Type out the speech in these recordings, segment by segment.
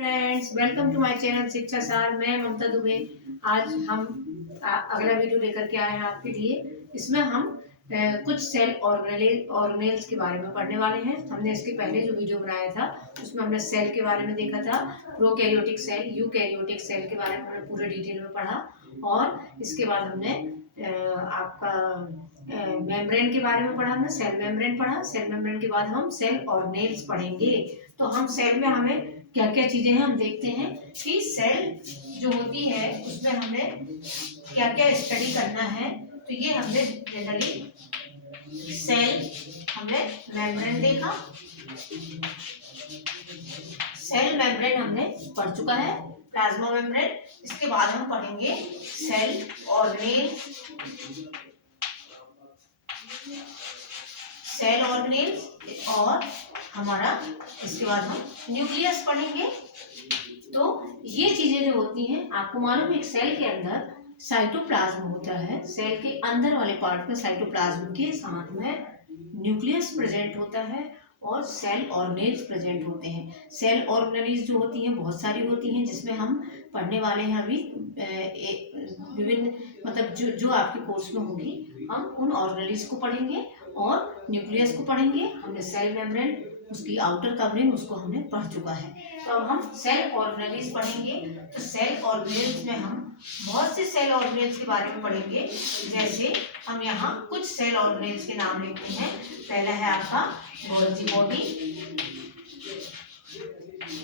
Friends, welcome to my channel Shiksha Saar. मैं ममता दुबे। आज हम अगला वीडियो लेकर के आए हैं आपके लिए। इसमें हम कुछ सेल ऑर्गेनेल्स के बारे में पढ़ने वाले हैं। हमने इसके पहले जो वीडियो बनाया था उसमें हमने सेल के बारे में देखा था, प्रोकैरियोटिक सेल, यूकैरियोटिक सेल के बारे में हमने पूरे डिटेल में पढ़ा। और इसके बाद हमने आपका मेम्ब्रेन के बारे में पढ़ा, हमने सेल मेम्ब्रेन पढ़ा। सेल मेम्ब्रेन के बाद हम सेल ऑर्गेनेल्स पढ़ेंगे। तो हम सेल में हमें क्या क्या चीजें हैं हम देखते हैं कि सेल जो होती है उसमें हमें क्या क्या स्टडी करना है। तो ये हमने जनरली सेल, हमने मेम्ब्रेन देखा, सेल मेम्ब्रेन हमने पढ़ चुका है, प्लाज्मा मेम्ब्रेन। इसके बाद हम पढ़ेंगे सेल ऑर्गेनेल, सेल ऑर्गेनेल्स और हमारा इसके बाद हम न्यूक्लियस पढ़ेंगे। तो ये चीजें जो होती हैं, आपको मालूम है एक सेल के अंदर साइटोप्लाज्म होता है। सेल के अंदर वाले पार्ट में साइटोप्लाज्म के साथ में न्यूक्लियस प्रेजेंट होता है और सेल ऑर्गेनेल्स प्रेजेंट होते हैं। सेल ऑर्गेनेल्स जो होती हैं बहुत सारी होती हैं, जिसमें हम पढ़ने वाले हैं अभी विभिन्न, मतलब जो आपके कोर्स में होगी, हम उन ऑर्गेनेल्स को पढ़ेंगे और न्यूक्लियस को पढ़ेंगे। हमने सेल मेम्ब्रेन, उसकी आउटर कवरिंग, उसको हमने पढ़ चुका है। तो अब हम सेल ऑर्गेनेल्स पढ़ेंगे। तो सेल ऑर्गेनेल्स में हम बहुत से सेल ऑर्गेनेल्स के बारे में पढ़ेंगे। जैसे हम यहाँ कुछ सेल ऑर्गेनेल्स के नाम लिखते हैं। पहला है आपका गोल्जी बॉडी।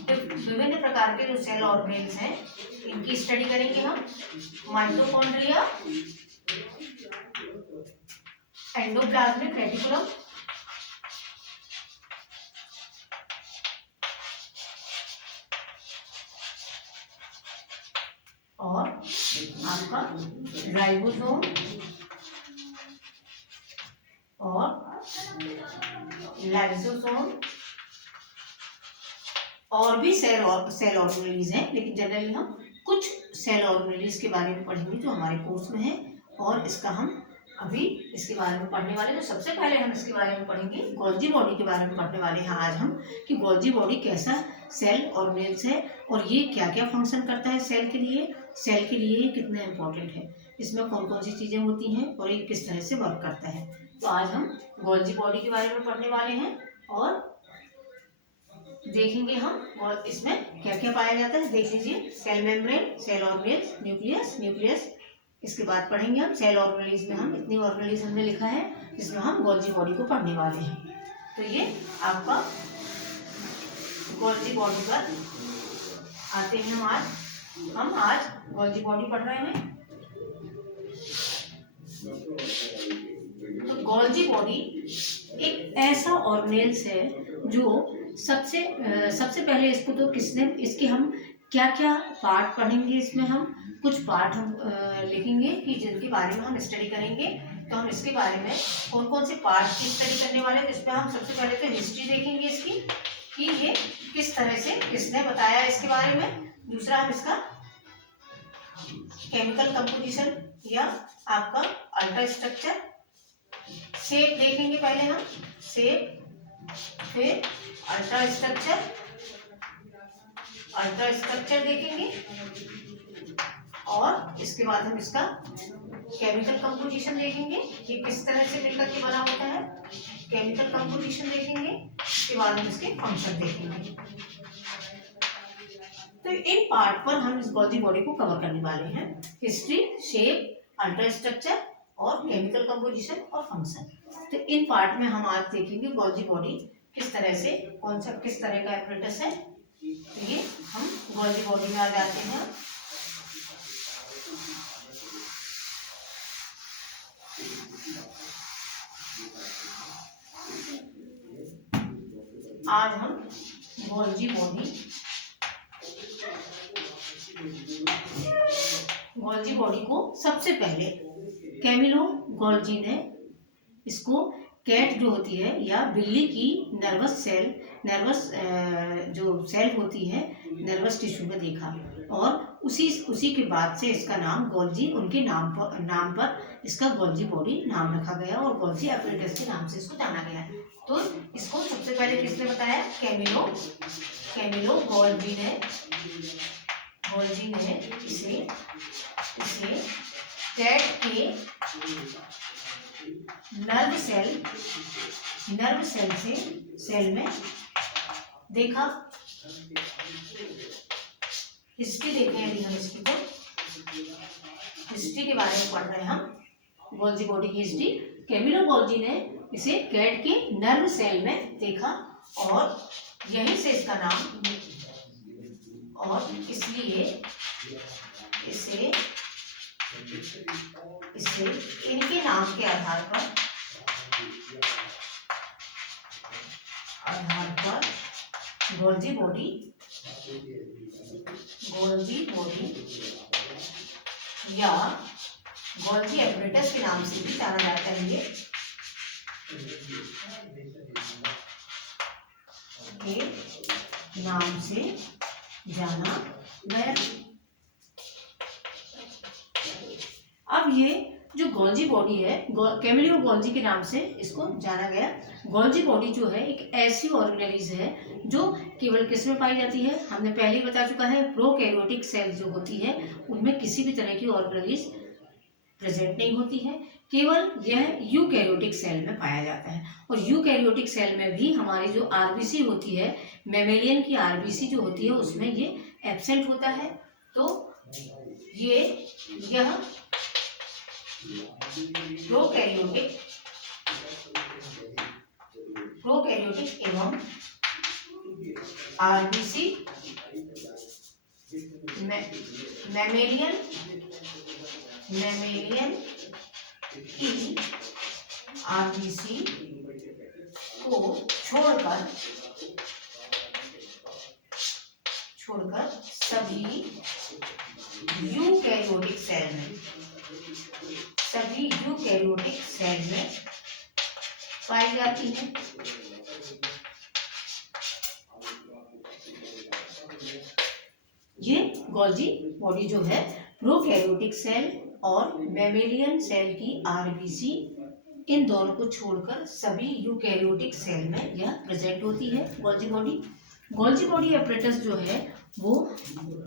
विभिन्न प्रकार के जो सेल ऑर्गेनेल्स हैं इनकी स्टडी करेंगे हम। माइटोकॉन्ड्रिया, एंडोप्लाज्मिक रेटिकुलम, और आपका राइबोसोम और लाइसोसोम। और भी सेल ऑर्गेनेल्स हैं, लेकिन जनरली हम कुछ सेल ऑर्गेनेल्स के बारे में पढ़ेंगे जो हमारे कोर्स में है। और इसका हम अभी इसके बारे में पढ़ने वाले हैं। तो सबसे पहले हम इसके बारे में पढ़ेंगे, गोल्जी बॉडी के बारे में पढ़ने वाले हैं आज हम, कि गोल्जी बॉडी कैसा सेल ऑर्गेनेल्स है और ये क्या क्या फंक्शन करता है सेल के लिए, सेल के लिए ये कितना इम्पोर्टेंट है, इसमें कौन कौन सी चीजें होती हैं और ये किस तरह से वर्क करता है। तो आज हम गोल्जी बॉडी के बारे में पढ़ने वाले हैं और देखेंगे हम और इसमें क्या क्या पाया जाता है। देख लीजिए, cell membrane, cell organelles, nucleus. इसके बाद पढ़ेंगे हम सेल ऑर्गेनेल्स में हम इतनी ऑर्गेनेल्स हमने लिखा है जिसमें हम गोल्जी बॉडी को पढ़ने वाले हैं। तो ये आपका गोल्जी बॉडी पर आते हैं। हम आज गोल्जी बॉडी पढ़ रहे हैं। तो गोल्जी बॉडी एक ऐसा ऑर्गेनेल्स है जो सबसे पहले इसको तो इसके हम क्या क्या पार्ट पढ़ेंगे। इसमें हम कुछ पार्ट हम लिखेंगे कि जिनके बारे में हम स्टडी करेंगे। तो हम इसके बारे में कौन कौन से पार्ट की स्टडी करने वाले हैं, जिसमें हम सबसे पहले तो हिस्ट्री देखेंगे इसकी, कि ये किस तरह से किसने बताया इसके बारे में। दूसरा हम इसका केमिकल कंपोजिशन या आपका अल्ट्रा स्ट्रक्चर, शेप देखेंगे पहले हम, शेप, फिर अल्ट्रा स्ट्रक्चर देखेंगे और इसके बाद हम इसका केमिकल कंपोजिशन देखेंगे कि किस तरह से मिलकर के बना होता है। केमिकल कंपोजिशन देखेंगे, इसके बाद हम इसके फंक्शन देखेंगे। तो इन पार्ट पर हम इस गोल्जी बॉडी को कवर करने वाले हैं, हिस्ट्री, शेप, अल्ट्रा स्ट्रक्चर और केमिकल कंपोजिशन और फंक्शन। तो इन पार्ट में हम आज देखेंगे गोल्जी बॉडी किस तरह से, कौन सा किस तरह का एपरेटस है। तो ये हम गोल्जी बॉडी में आ जाते हैं। आज हम गोल्जी बॉडी को सबसे पहले कैमिलो गोल्जी ने इसको कैट जो होती है या बिल्ली की नर्वस सेल नर्वस जो सेल होती है नर्वस टिश्यू में देखा, और उसी के बाद से इसका नाम गोल्जी, उनके नाम पर इसका गोल्जी बॉडी नाम रखा गया और गोल्जी एपरेटस के नाम से इसको जाना गया। तो इसको सबसे पहले किसने बताया? कैमिलो गोल्जी ने इसे कैट के नर्व सेल में देखा। हिस्ट्री देखें, यदि हम हिस्ट्री के बारे में पढ़ रहे हैं हम, गोल्जी बॉडी की हिस्ट्री। कैमिलो गोल्जी ने इसे कैट के नर्व सेल में देखा और यहीं से इसका नाम, और इसलिए इसे इनके नाम के आधार पर गोल्जी बॉडी या गोल्जी एपरेटस के नाम से भी जाना जाता है। ये के नाम से जाना गया। अब ये जो गोल्जी बॉडी है, कैमिलो गोल्जी के नाम से इसको जाना गया। गोल्जी बॉडी जो है एक ऐसी ऑर्गेनेलिज है जो केवल किस में पाई जाती है? हमने पहले ही बता चुका है, प्रोकैरियोटिक सेल जो होती है उनमें किसी भी तरह की ऑर्गेनेलिज प्रेजेंट नहीं होती है, केवल यह यूकैरियोटिक सेल में पाया जाता है। और यूकैरियोटिक सेल में भी हमारी जो आरबीसी होती है, मैमेलियन की आरबीसी जो होती है, उसमें ये एब्सेंट होता है। तो यह प्रोकैरियोटिक एवं आरबीसी मैमेलियन की आरबीसी को छोड़कर सभी यूकैरियोटिक सेल में पाई जाती है। ये गोल्जी बॉडी जो है प्रोकैरियोटिक सेल और मैमेलियन सेल की आरबीसी, इन दोनों को छोड़कर सभी यूकैरियोटिक सेल में यह प्रेजेंट होती है गोल्जी बॉडी एपरेटस जो है वो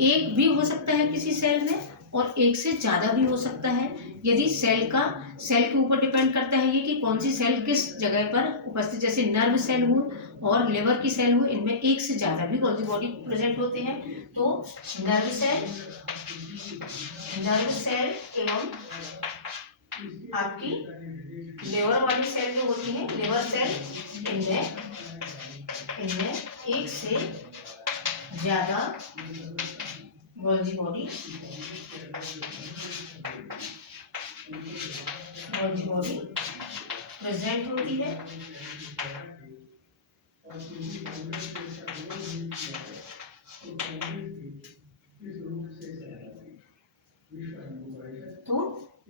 एक भी हो सकता है किसी सेल में और एक से ज़्यादा भी हो सकता है। यदि सेल के ऊपर डिपेंड करता है ये कि कौन सी सेल किस जगह पर उपस्थित, जैसे नर्व सेल हो और लिवर की सेल हो, इनमें एक से ज़्यादा भी गोल्जी बॉडी प्रेजेंट होते हैं। तो नर्व सेल एवं आपकी लिवर वाली सेल जो होती है, लिवर सेल, इनमें एक से ज़्यादा गोल्जी बॉडी प्रेजेंट होती है। तो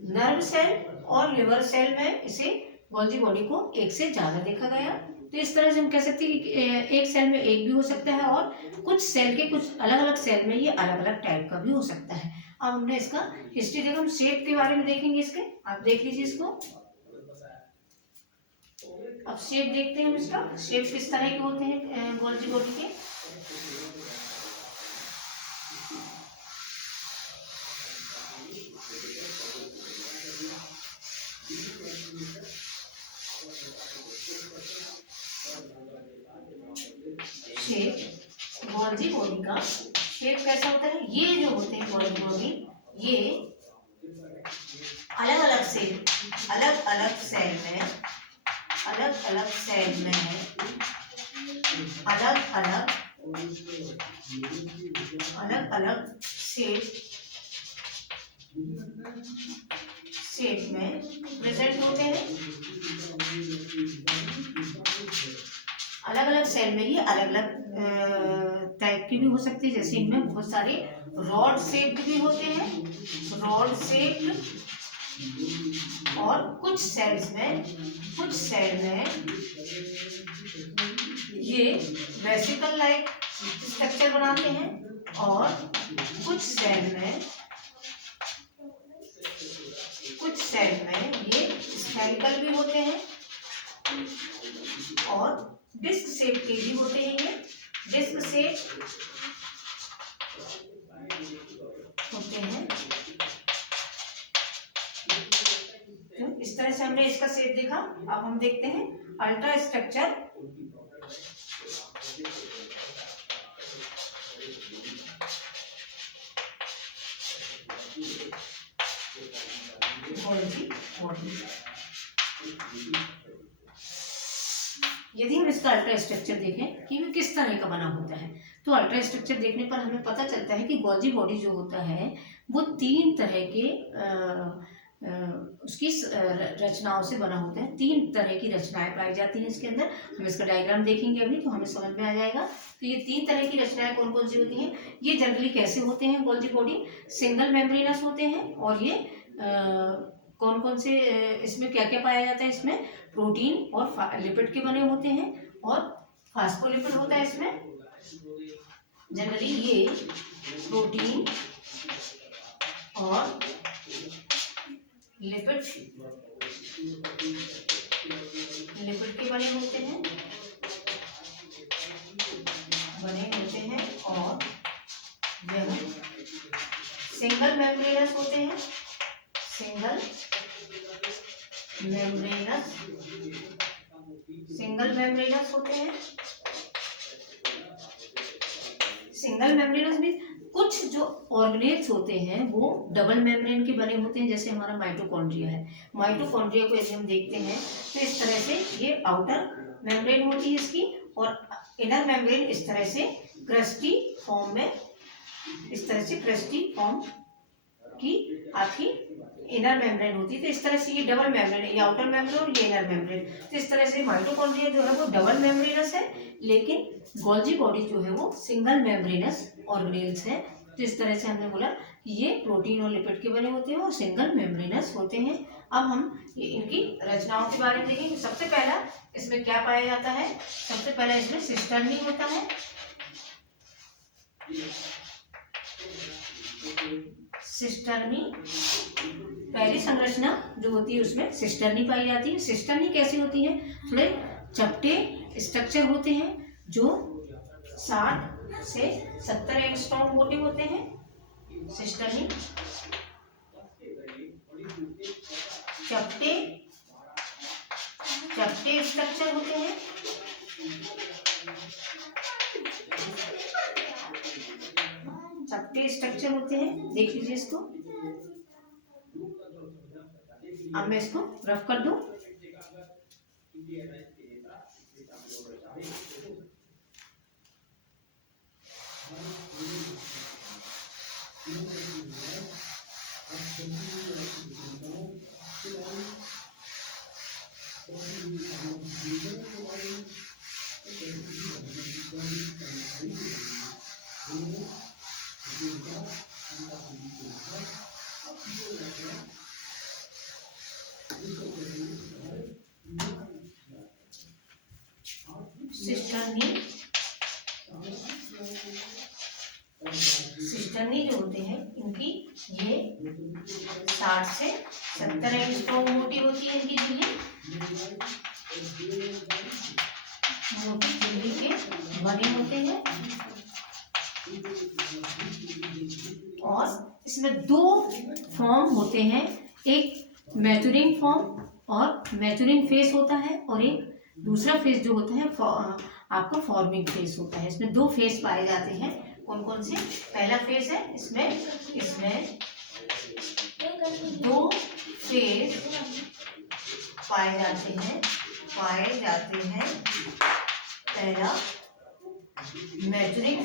नर्व सेल और लिवर सेल में इसे गोल्जी बॉडी को एक से ज्यादा देखा गया। तो इस तरह से हम कह सकते हैं कि एक सेल में एक भी हो सकता है और कुछ सेल के कुछ अलग अलग सेल में ये अलग अलग टाइप का भी हो सकता है। अब हमने इसका हिस्ट्री देखा, हम शेप के बारे में देखेंगे इसके। आप देख लीजिए इसको। अब शेप देखते हैं हम इसका, शेप किस तरह के होते हैं गोल्जी बॉडी के। शेप गोल्जी बॉडी का शेप कैसा होता है? ये जो होते हैं गोल्जी बॉडी, ये अलग अलग सेल में अलग अलग शेप में प्रेजेंट होते हैं। अलग अलग सेल में ये अलग अलग टाइप की भी हो सकती है, जैसे इनमें बहुत सारे रॉड शेप्ड भी होते हैं, रॉड शेप्ड और कुछ सेल में ये वेसिकल लाइक स्ट्रक्चर बनाते हैं और कुछ सेल में ये स्फेरिकल भी होते हैं और डिस्क शेप के भी होते हैं। ये डिस्क शेप होते हैं। तो इस तरह से हमने इसका शेप देखा। अब हम देखते हैं अल्ट्रा स्ट्रक्चर। यदि हम इसका अल्ट्रा स्ट्रक्चर देखें कि वो किस तरह का बना होता है, तो अल्ट्रा स्ट्रक्चर देखने पर हमें पता चलता है कि गोल्जी बॉडी जो होता है वो 3 तरह के उसकी रचनाओं से बना होता है। 3 तरह की रचनाएं पाई जाती हैं इसके अंदर। हम इसका डायग्राम देखेंगे अभी तो हमें समझ में आ जाएगा। तो ये 3 तरह की रचनाएं कौन कौन सी होती हैं। ये जनरली कैसे होते हैं गोल्जी बॉडी, सिंगल मेम्ब्रेनस होते हैं। और ये कौन कौन से इसमें क्या क्या पाया जाता है, इसमें प्रोटीन और लिपिड के बने होते हैं और फास्फोलिपिड होता है इसमें। जनरली ये प्रोटीन और लिपिड के बने होते हैं और यह सिंगल मेम्ब्रेनस होते हैं। सिंगल मेम्ब्रेनस होते हैं। सिंगल मेम्ब्रेनस में कुछ जो ऑर्गेनेल्स होते हैं वो डबल मेम्ब्रेन के बने होते हैं। जैसे हमारा माइटोकॉन्ड्रिया है। माइटोकॉन्ड्रिया को यदि हम देखते हैं तो इस तरह से ये आउटर मेम्ब्रेन होती है इसकी और इनर मेम्ब्रेन इस तरह से क्रस्टी फॉर्म में, इस तरह से क्रस्टी फॉर्म की आपकी इनर मेम्ब्रेन होती है। तो इस तरह से ये डबल मेम्ब्रेन है, ये आउटर मेम्ब्रेन और ये इनर मेम्ब्रेन। तो इस तरह से माइटोकॉन्ड्रिया जो है वो डबल मेम्ब्रेनस है, लेकिन गोल्जी बॉडी जो है वो सिंगल मेम्ब्रेनस ऑर्गेनेल्स है। तो इस तरह से हमने बोला कि ये प्रोटीन और लिपिड के बने होते हैं और सिंगल मेम्ब्रेनस होते हैं। अब हम इनकी रचनाओं के बारे में देखेंगे। सबसे पहला इसमें क्या पाया जाता है, सबसे पहला इसमें सिस्टर्नी होता है। सिस्टर्नी पहली संरचना जो होती है उसमें सिस्टर्नी पाई जाती है। सिस्टर्नी कैसी होती है, थोड़े चपटे स्ट्रक्चर होते हैं जो 60 से 70 एंगस्ट्रॉम मोटे होते हैं। सिस्टर्नी चपटे स्ट्रक्चर होते हैं। चपटे स्ट्रक्चर होते हैं, देख लीजिए इसको। अब मैं इसको रफ कर दूं। सिस्टर्नी जो होते हैं इनकी ये 60 से 70 एंगस्ट्रॉम मोटी होती है। इनकी झिल्ली मोटी झिल्ली के बने होते हैं और इसमें 2 फॉर्म होते हैं, एक मैच्योरिंग फॉर्म और मैच्योरिंग फेस होता है और एक दूसरा फेस जो होता है आपका फॉर्मिंग फेस होता है। इसमें 2 फेस पाए जाते हैं। कौन कौन से, पहला फेस है इसमें 2 फेस पाए जाते हैं। पहला मैच्योरिंग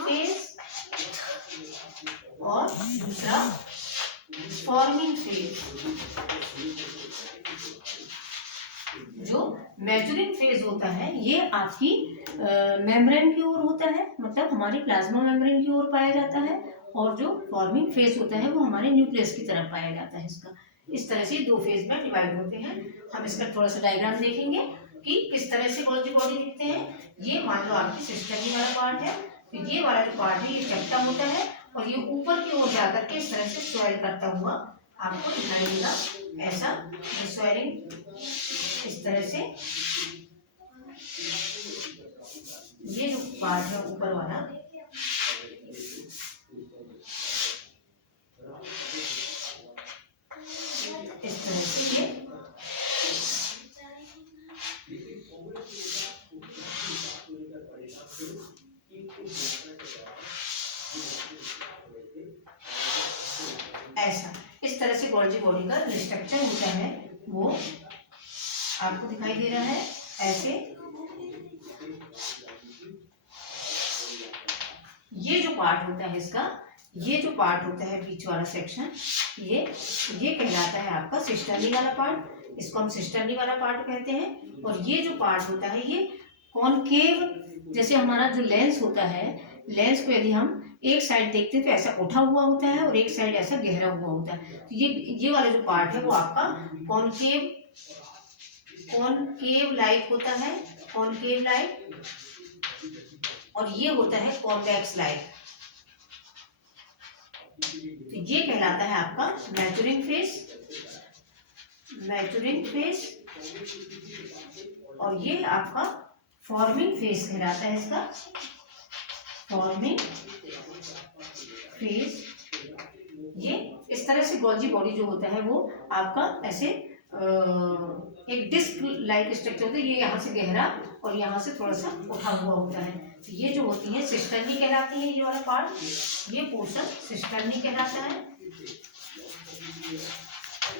फेस और दूसरा फॉर्मिंग फेज। जो मैच्योरिंग फेज होता है ये आपकी मेम्ब्रेन की ओर होता है, मतलब हमारी प्लाज्मा मेम्ब्रेन की ओर पाया जाता है और जो फॉर्मिंग फेज होता है वो हमारे न्यूक्लियस की तरफ पाया जाता है इसका। इस तरह से 2 फेज में डिवाइड होते हैं। हम इसका थोड़ा सा डायग्राम देखेंगे कि किस तरह से गोल्जी बॉडी दिखते हैं। ये मान लो आपकी सिस्टर्नी वाला पार्ट है, तो ये वाला जो पार्ट है ये सेप्टम होता है और ये ऊपर की ओर जाकर के इस तरह से स्वेल करता हुआ आपको दिखाई देगा। ऐसा स्वेलिंग इस तरह से, ये जो पार्ट है ऊपर वाला इस तरह से ये ऐसा, इस तरह से गोल्जी बॉडी का स्ट्रक्चर होता है वो आपको दिखाई दे रहा है। ऐसे ये जो पार्ट होता है इसका, ये जो पार्ट होता है बीच वाला सेक्शन, ये कहलाता है आपका सिस्टर्नी वाला पार्ट। इसको हम सिस्टर्नी वाला पार्ट कहते हैं। और ये जो पार्ट होता है ये कॉनकेव, जैसे हमारा जो लेंस होता है, लेंस को यदि हम एक साइड देखते हैं तो ऐसा उठा हुआ होता है और एक साइड ऐसा गहरा हुआ होता है। तो ये वाला जो पार्ट है वो आपका कॉनकेव लाइक होता है, कॉनकेव लाइक, और ये होता है कॉन्वेक्स लाइक। तो ये कहलाता है आपका मैच्योरिंग फेज, और ये आपका फॉर्मिंग फेज कहलाता है इसका, फॉर्मिंग फेज। ये इस तरह से गोल्जी बॉडी जो होता है वो आपका ऐसे एक डिस्क लाइक स्ट्रक्चर होता है। ये यहाँ से गहरा और यहाँ से थोड़ा सा उठा हुआ होता है। तो ये जो होती है सिस्टर्नी कहलाती है, ये वाला पार्ट, ये पोर्शन सिस्टर्नी कहलाता है,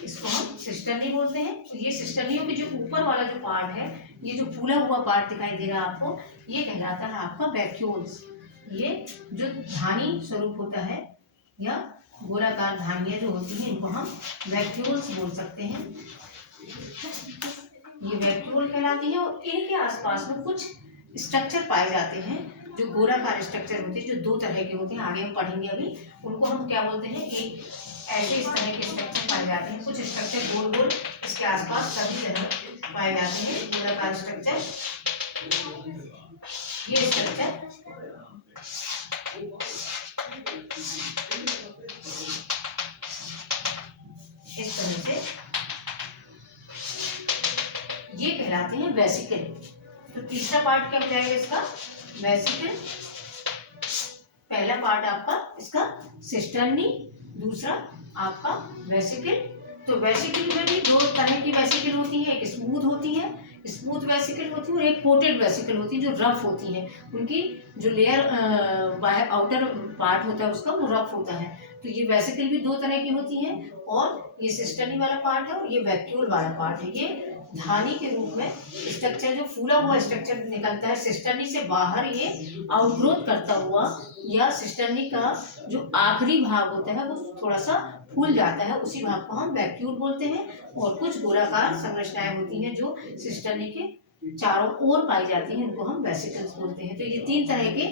इसको हम सिस्टर्नी बोलते हैं। तो ये सिस्टर्नियों के जो ऊपर वाला जो पार्ट है, ये जो फूला हुआ पार्ट दिखाई दे रहा है आपको, ये कहलाता है आपका वैक्यूल्स। ये जो धानी स्वरूप होता है या गोलाकार धानियां जो होती हैं, इनको हम वैक्यूल्स बोल सकते हैं। ये वैक्यूल कहलाती है। और इनके आसपास में कुछ स्ट्रक्चर पाए जाते हैं जो गोलाकार स्ट्रक्चर होते हैं, जो 2 तरह के होते हैं, आगे हम पढ़ेंगे अभी। उनको हम क्या बोलते हैं, एक ऐसे इस तरह के स्ट्रक्चर पाए जाते हैं। कुछ स्ट्रक्चर गोल गोल इसके आसपास सभी जगह पाए जाते हैं, गोलाकार स्ट्रक्चर। ये स्ट्रक्चर इस तरह से ये कहलाते हैं वेसिकल। तो तीसरा पार्ट क्या हो जाएगा इसका, वेसिकल। पहला पार्ट आपका इसका सिस्टर्नी, दूसरा आपका वेसिकल। तो वेसिकल में भी 2 तरह की वेसिकल होती है, एक स्मूथ होती है, स्मूथ वेसिकल होती है, और एक कोटेड वेसिकल होती है जो रफ होती है। उनकी जो लेयर आउटर पार्ट होता है उसका वो रफ होता है। तो ये वेसिकल भी 2 तरह की होती है, और ये सिस्टर्नी वाला पार्ट है और ये वैक्यूल वाला पार्ट है। ये धानी के रूप में स्ट्रक्चर, जो फूला हुआ स्ट्रक्चर निकलता है सिस्टर्नी से बाहर, ये आउटग्रोथ करता हुआ, या सिस्टर्नी का जो आखिरी भाग होता है वो थोड़ा सा फूल जाता है, उसी भाग को हम वैक्यूल बोलते हैं। और कुछ गोलाकार संरचनाएं होती हैं जो सिस्टर्नी के चारों ओर पाई जाती हैं, इनको हम वेसिकल्स बोलते हैं। तो ये 3 तरह के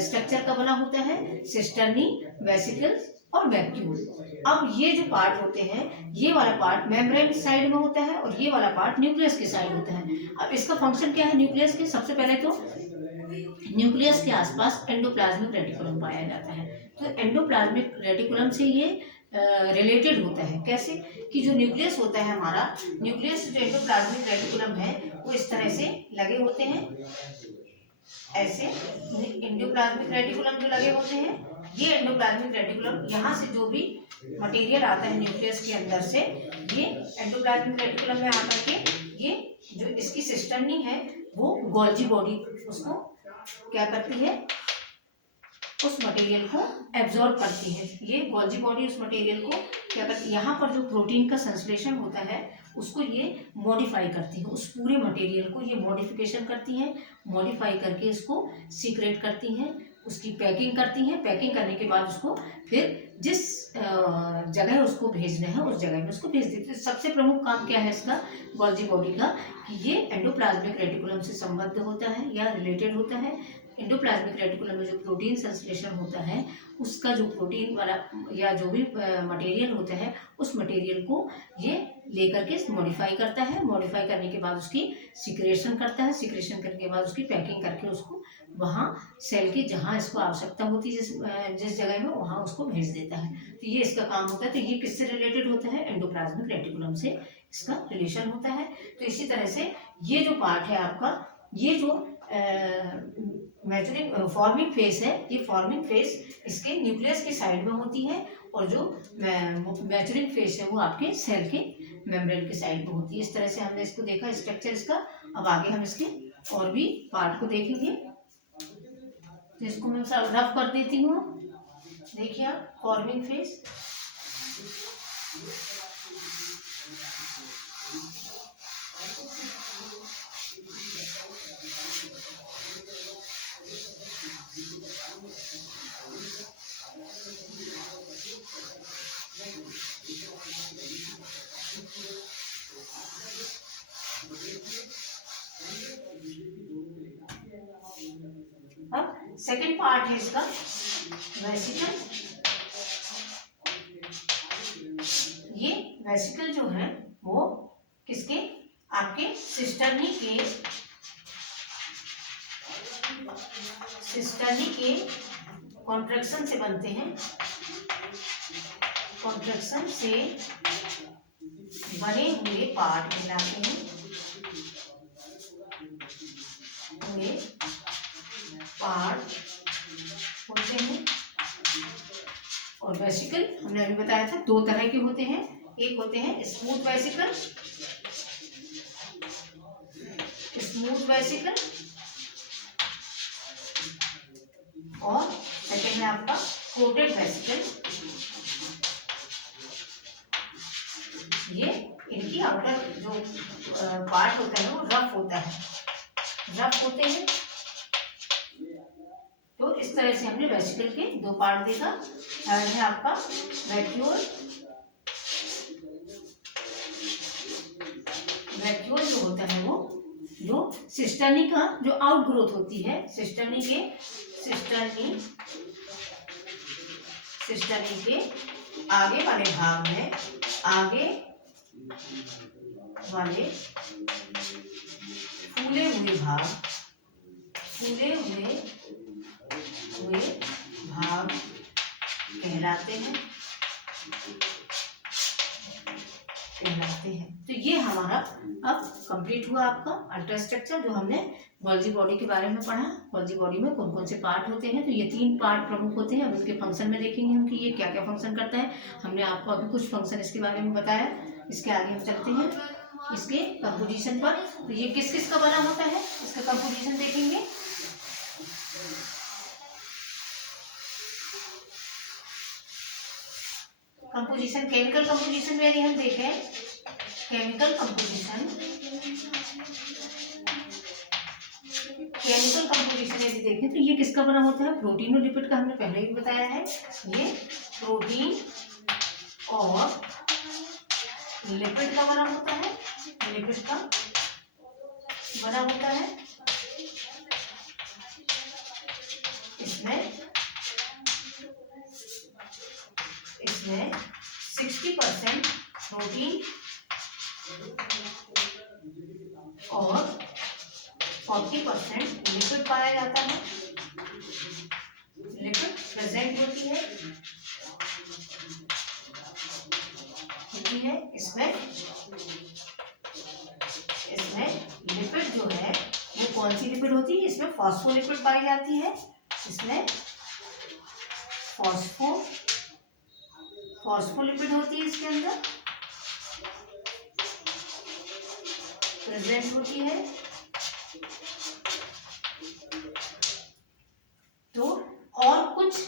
स्ट्रक्चर का बना होता है, सिस्टर्नी, वेसिकल्स और वैक्यूल। अब ये जो पार्ट होते हैं, ये वाला पार्ट मेम्ब्रेन साइड में होता है और ये वाला पार्ट न्यूक्लियस के साइड होता है। अब इसका फंक्शन क्या है न्यूक्लियस के, सबसे पहले तो न्यूक्लियस के आसपास एंडोप्लाज्मिक रेटिकुलम पाया जाता है। तो एंडोप्लाज्मिक रेटिकुलम से ये रिलेटेड होता है। कैसे कि जो न्यूक्लियस होता है हमारा, न्यूक्लियस जो एंडोप्लाज्मिक रेटिकुलम है वो इस तरह से लगे होते हैं, ऐसे एंडोप्लाज्मिक रेटिकुलम जो लगे होते हैं, ये एंडोप्लाज्मिक रेटिकुलम, यहाँ से जो भी मटेरियल आता है न्यूक्लियस के अंदर से, ये एंडोप्लाज्मिक रेटिकुलम में आकर के ये जो इसकी सिस्टर्नी है वो गोल्जी बॉडी उसको क्या करती है, उस मटेरियल को एब्जॉर्ब करती है। ये गोल्जी बॉडी उस मटेरियल को क्या करती है, यहाँ पर जो प्रोटीन का संश्लेषण होता है उसको ये मॉडिफाई करती है, उस पूरे मटेरियल को ये मॉडिफिकेशन करती है, मॉडिफाई करके इसको सीक्रेट करती हैं, उसकी पैकिंग करती हैं। पैकिंग करने के बाद उसको फिर जिस जगह उसको भेजना है उस जगह में उसको भेज देती है। सबसे प्रमुख काम क्या है इसका, गोल्जी बॉडी का, कि ये एंडोप्लाज्मिक रेटिकुलम से संबद्ध होता है या रिलेटेड होता है। एंडोप्लाज्मिक रेटिकुलम में जो प्रोटीन संश्लेषण होता है, उसका जो प्रोटीन वाला या जो भी मटेरियल होता है, उस मटेरियल को ये लेकर के मॉडिफाई करता है। मॉडिफाई करने के बाद उसकी सिक्रेशन करता है। सिक्रेशन करने के बाद उसकी पैकिंग करके उसको वहाँ सेल की जहाँ इसको आवश्यकता होती है, जिस जगह में, वहाँ उसको भेज देता है। तो ये इसका काम होता है। तो ये किससे रिलेटेड होता है? एंडोप्लाज्मिक रेटिकुलम से इसका रिलेशन होता है। तो इसी तरह से ये जो पार्ट है आपका, ये जो मैचुरिंग फॉर्मिंग फेस है, ये फॉर्मिंग फेस इसके न्यूक्लियस के साइड में होती है, और जो मैचुरिंग फेस है वो आपके सेल के मेम्ब्रेन के साइड में होती है। इस तरह से हमने इसको देखा स्ट्रक्चर इसका। अब आगे हम इसके और भी पार्ट को देखेंगे। तो इसको मैं रफ कर देती हूँ। देखिए आप, फॉर्मिंग फेस, अब सेकंड पार्ट है इसका वेसिकल। ये वेसिकल जो है वो किसके, आपके सिस्टर्नी के कॉन्ट्रैक्शन से बनते हैं। कॉन्ट्रैक्शन से बने हुए पार्ट कहलाते हैं। हुए पार्ट होते हैं। और वेसिकल हमने अभी बताया था दो तरह के होते हैं। एक होते हैं स्मूथ वेसिकल, और सेकेंड है आपका कोटेड वेसिकल। ये इनकी आउटर जो पार्ट होता है वो रफ होता है, रफ होते हैं। तो इस तरह से हमने वेसिकल के दो पार्ट देखा। थर्ड है आपका वैक्यूल। वैक्यूल जो होता है वो जो सिस्टर्नी का जो आउट ग्रोथ होती है, सिस्टर्नी के आगे वाले भाग में, आगे वाले फूले हुए भाग कहलाते हैं। तो ये हमारा अब कंप्लीट हुआ आपका अल्ट्रा स्ट्रक्चर, जो हमने गोल्जी बॉडी के बारे में पढ़ा। गोल्जी बॉडी में कौन कौन से पार्ट होते हैं, तो ये 3 पार्ट प्रमुख होते हैं। अब इसके फंक्शन में देखेंगे हम कि ये क्या क्या फंक्शन करता है। हमने आपको अभी कुछ फंक्शन इसके बारे में बताया। इसके आगे हम चलते हैं इसके कंपोजिशन पर। तो ये किस किस का बना होता है, इसका कंपोजिशन देखेंगे। कंपोजिशन, केमिकल कंपोजिशन में यदि हम देखें, केमिकल कंपोजिशन यदि देखें तो ये किसका बना होता है? प्रोटीन और लिपिड का हमने पहले ही बताया है। ये प्रोटीन और लिपिड का बना होता है, लिपिड का बना होता है। इसमें 60% प्रोटीन और 40% लिपिड पाया जाता है। लिपिड प्रेजेंट होती है इसमें लिपिड जो है वो कौन सी लिपिड होती है? इसमें फॉस्फोलिपिड पाई जाती है। इसमें फॉस्फोलिपिड होती है, इसके अंदर प्रेजेंट होती है। तो और कुछ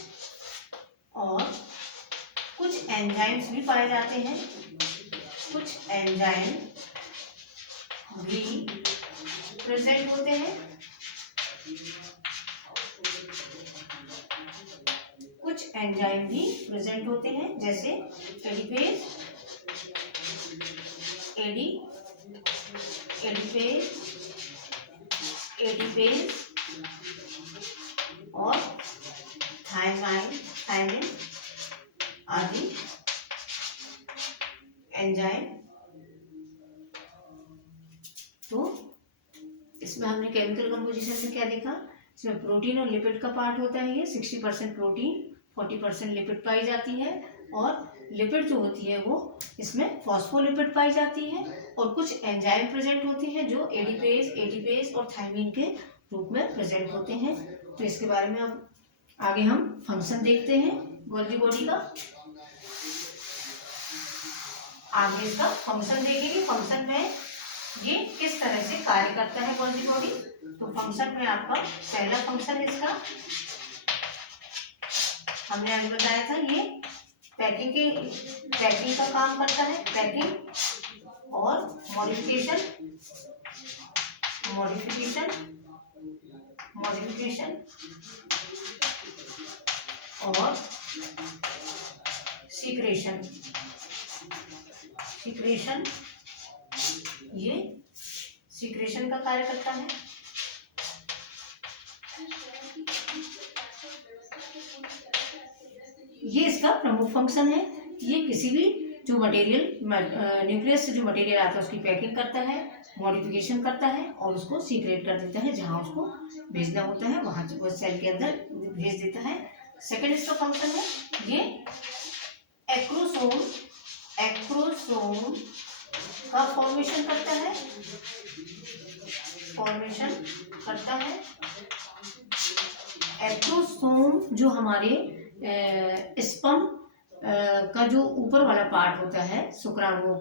एंजाइम्स भी पाए जाते हैं। कुछ एंजाइम भी प्रेजेंट होते हैं। कुछ एंजाइम भी प्रेजेंट होते हैं, जैसे एडिपेज, और थायमिन आदि एंजाइम। तो इसमें हमने केमिकल कंपोजिशन में क्या देखा, इसमें प्रोटीन और लिपिड का पार्ट होता है। ये 60% प्रोटीन 40% लिपिड पाई जाती है, और लिपिड जो होती है वो इसमें फॉस्फोलिपिड पाई जाती है, और कुछ एंजाइम प्रेजेंट होते हैं जो एटीपेज और थायमिन के रूप में प्रेजेंट होते हैं। तो इसके बारे में अब आगे हम फंक्शन देखते हैं गोल्गी बॉडी का। आगे इसका फंक्शन देखेंगे, फंक्शन में ये किस तरह से कार्य करता है गोल्गी बॉडी। तो फंक्शन में आपका पहला फंक्शन इसका हमने अभी बताया था, ये पैकिंग का काम करता है, पैकिंग और मॉडिफिकेशन और सीक्रेशन, ये सीक्रेशन का कार्य करता है। ये इसका प्रमुख फंक्शन है। ये किसी भी जो मटेरियल न्यूक्लियस से जो मटेरियल आता है उसकी पैकिंग करता है, मॉडिफिकेशन करता है और उसको सीक्रेट कर देता है, जहां उसको भेजना होता है वहां वो सेल के अंदर भेज देता है। सेकेंड इसका फंक्शन है, ये एक्रोसोम का फॉर्मेशन करता है। एक्रोसोम जो हमारे स्पर्म का जो ऊपर वाला पार्ट होता है शुक्राणु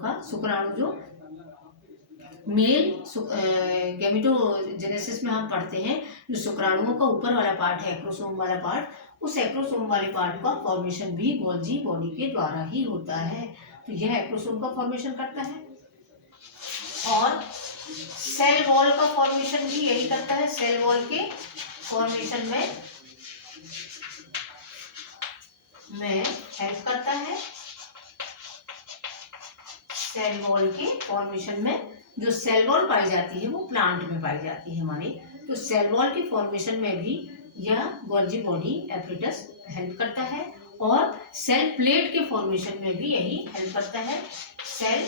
जो मेल गैमेटोजेनेसिस में हम पढ़ते हैं, जो शुक्राणुओं का ऊपर वाला पार्ट है, एक्रोसोम वाला पार्ट, उस एक्रोसोम वाले पार्ट का फॉर्मेशन भी गोल्गी बॉडी के द्वारा ही होता है। तो यह एक्रोसोम का फॉर्मेशन करता है। और सेल वॉल का फॉर्मेशन भी यही करता है। सेल वॉल के फॉर्मेशन में हेल्प करता है। सेल वॉल के फॉर्मेशन में जो सेल वॉल पाई जाती है वो प्लांट में पाई जाती है हमारी, तो सेल वॉल के फॉर्मेशन में भी यह गोल्गी बॉडी एपरेटस हेल्प करता है। और सेल प्लेट के फॉर्मेशन में भी यही हेल्प करता है। सेल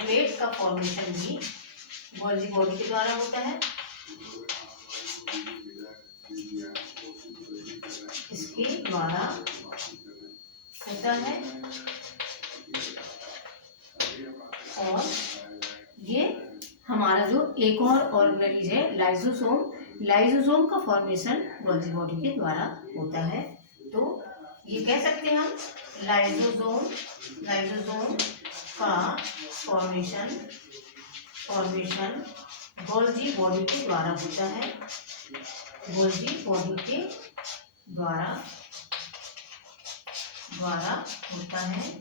प्लेट का फॉर्मेशन भी गोल्गी बॉडी के द्वारा होता है। इसके द्वारा होता है। और ये हमारा जो एक और ऑर्गेनेलिज है लाइसोसोम का फॉर्मेशन गोल्गी बॉडी के द्वारा होता है। तो ये कह सकते हैं हम लाइसोसोम का फॉर्मेशन गोल्गी बॉडी के द्वारा होता है। गोल्गी बॉडी के द्वारा होता है।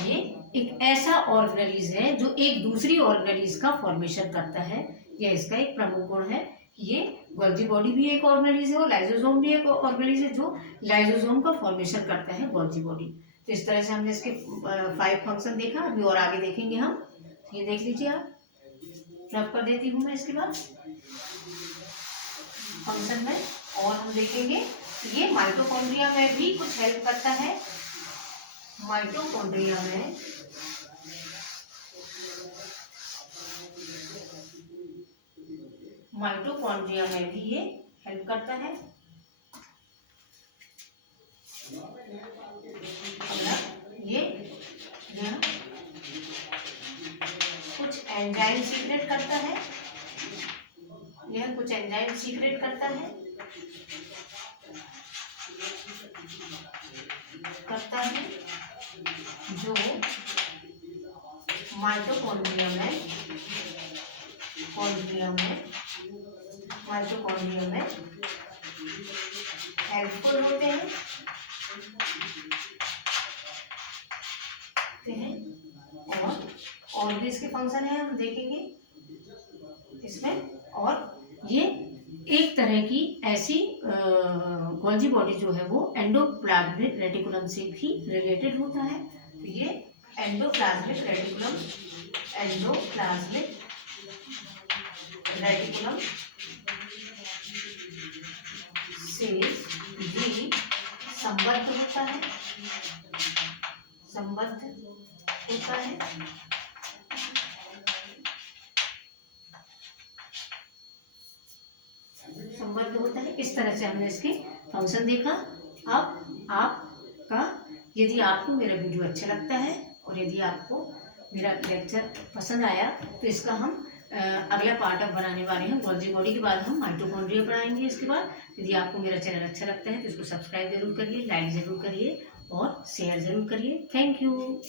ये एक ऐसा ऑर्गेनेलिज है जो एक दूसरी ऑर्गेनेलिज का फॉर्मेशन करता है। यह इसका एक प्रमुख गुण है। ये गोल्गी बॉडी भी एक ऑर्गेनेलिज है और लाइसोसोम भी एक ऑर्गेनेलिज है जो लाइसोसोम का फॉर्मेशन करता है गोल्गी बॉडी। तो इस तरह से हमने इसके 5 फंक्शन देखा। अभी और आगे देखेंगे हम। ये देख लीजिए आप, रब कर देती हूँ मैं इसके बाद फंक्शन में। और हम देखेंगे ये माइटोकॉन्ड्रिया में भी कुछ हेल्प करता है। माइटोकॉन्ड्रिया में भी ये हेल्प करता है। ये कुछ एंजाइम सीक्रेट करता है। जो माइटोकॉन्ड्रिया में हेल्पफुल होते हैं। और भी इसके फंक्शन है, हम देखेंगे इसमें। और ये एक तरह की ऐसी गोल्गी बॉडी जो है वो एंडोप्लाज्मिक रेटिकुलम से भी रिलेटेड होता है। तो ये एंडोप्लाज्मिक रेटिकुलम से भी संबद्ध होता है, संबद्ध होता है। संबद्ध होता है। इस तरह से हमने इसके फंक्शन देखा। अब आपका, यदि आपको मेरा वीडियो अच्छा लगता है और यदि आपको मेरा लेक्चर पसंद आया तो इसका हम अगला पार्ट अब बनाने वाले हैं। गोल्जी बॉडी के बाद हम माइटोकॉन्ड्रिया पढ़ाएंगे। इसके बाद यदि आपको मेरा चैनल अच्छा लगता है तो इसको सब्सक्राइब जरूर करिए, लाइक जरूर करिए और शेयर जरूर करिए। Thank you.